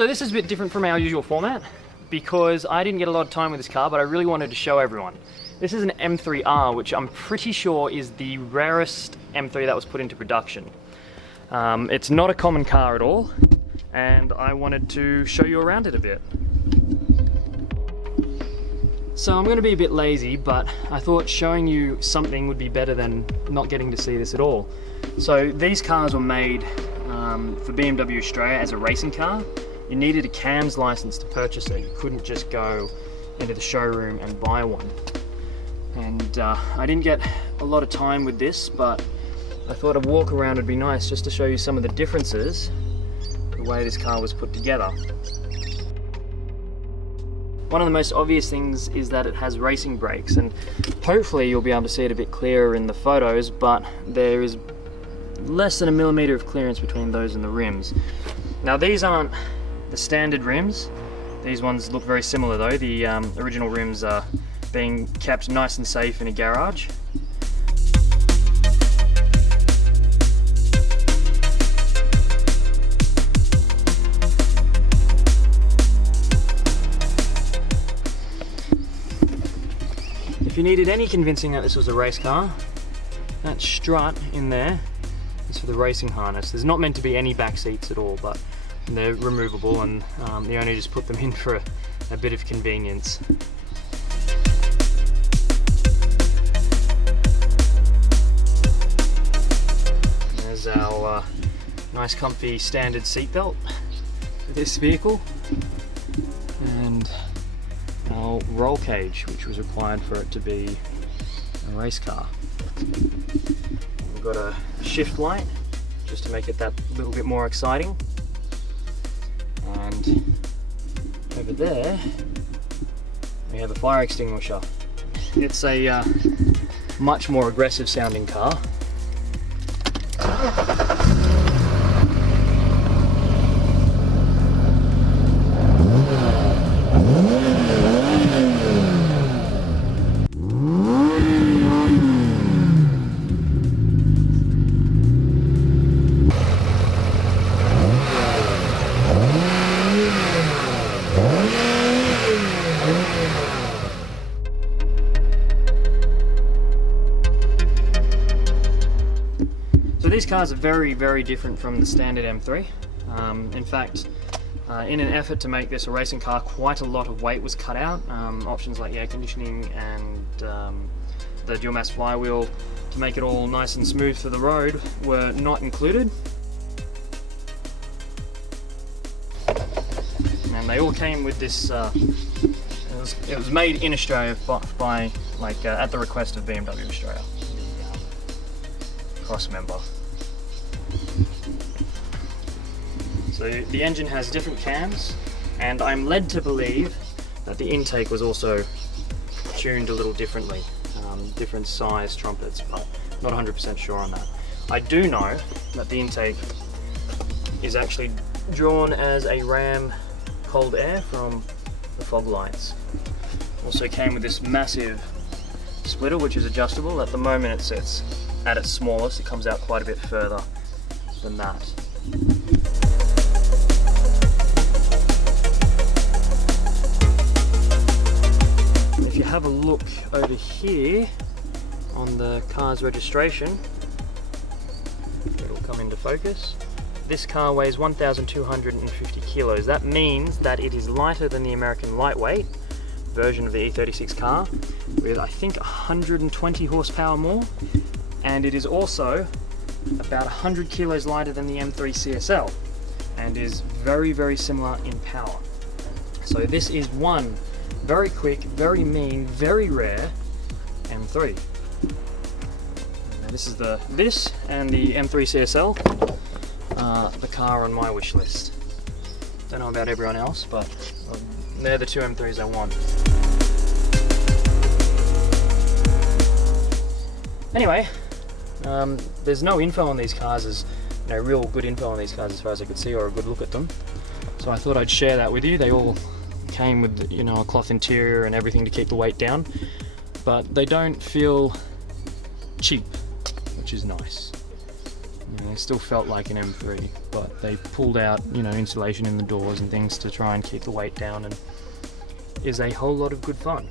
So this is a bit different from our usual format because I didn't get a lot of time with this car, but I really wanted to show everyone. This is an M3-R, which I'm pretty sure is the rarest M3 that was put into production. It's not a common car at all, and I wanted to show you around it a bit. So I'm going to be a bit lazy, but I thought showing you something would be better than not getting to see this at all. So these cars were made for BMW Australia as a racing car. You needed a CAMS license to purchase it. You couldn't just go into the showroom and buy one. And I didn't get a lot of time with this, but I thought a walk around would be nice just to show you some of the differences, the way this car was put together. One of the most obvious things is that it has racing brakes, and hopefully you'll be able to see it a bit clearer in the photos, but there is less than a millimeter of clearance between those and the rims. Now these aren't the standard rims. These ones look very similar though. The original rims are being kept nice and safe in a garage. If you needed any convincing that this was a race car, that strut in there is for the racing harness. There's not meant to be any back seats at all, but they're removable, and the owner just put them in for a bit of convenience. There's our nice comfy standard seat belt for this vehicle, and our roll cage, which was required for it to be a race car. We've got a shift light just to make it that little bit more exciting. And over there we have a fire extinguisher. It's a much more aggressive sounding car. These cars are very, very different from the standard M3. In fact, in an effort to make this a racing car, quite a lot of weight was cut out. Options like air conditioning and the dual mass flywheel to make it all nice and smooth for the road were not included. And they all came with this, it was made in Australia by at the request of BMW Australia, the cross member. So the engine has different cams, and I'm led to believe that the intake was also tuned a little differently, different size trumpets, but not 100% sure on that. I do know that the intake is actually drawn as a ram cold air from the fog lights. Also came with this massive splitter, which is adjustable. At the moment it sits at its smallest. It comes out quite a bit further than that. If you have a look over here on the car's registration, it'll come into focus. This car weighs 1,250 kilos. That means that it is lighter than the American lightweight version of the E36 car, with I think 120 horsepower more, and it is also about 100 kilos lighter than the M3 CSL, and is very, very similar in power. So this is one very quick, very mean, very rare M3. Now this is this and the M3 CSL, the car on my wish list. Don't know about everyone else, but they're the two M3s I want. Anyway, there's no info on these cars, as real good info on these cars as far as I could see, or a good look at them. So I thought I'd share that with you. They all came with, a cloth interior and everything to keep the weight down, but they don't feel cheap, which is nice. You know, it still felt like an M3, but they pulled out, you know, insulation in the doors and things to try and keep the weight down, and is a whole lot of good fun.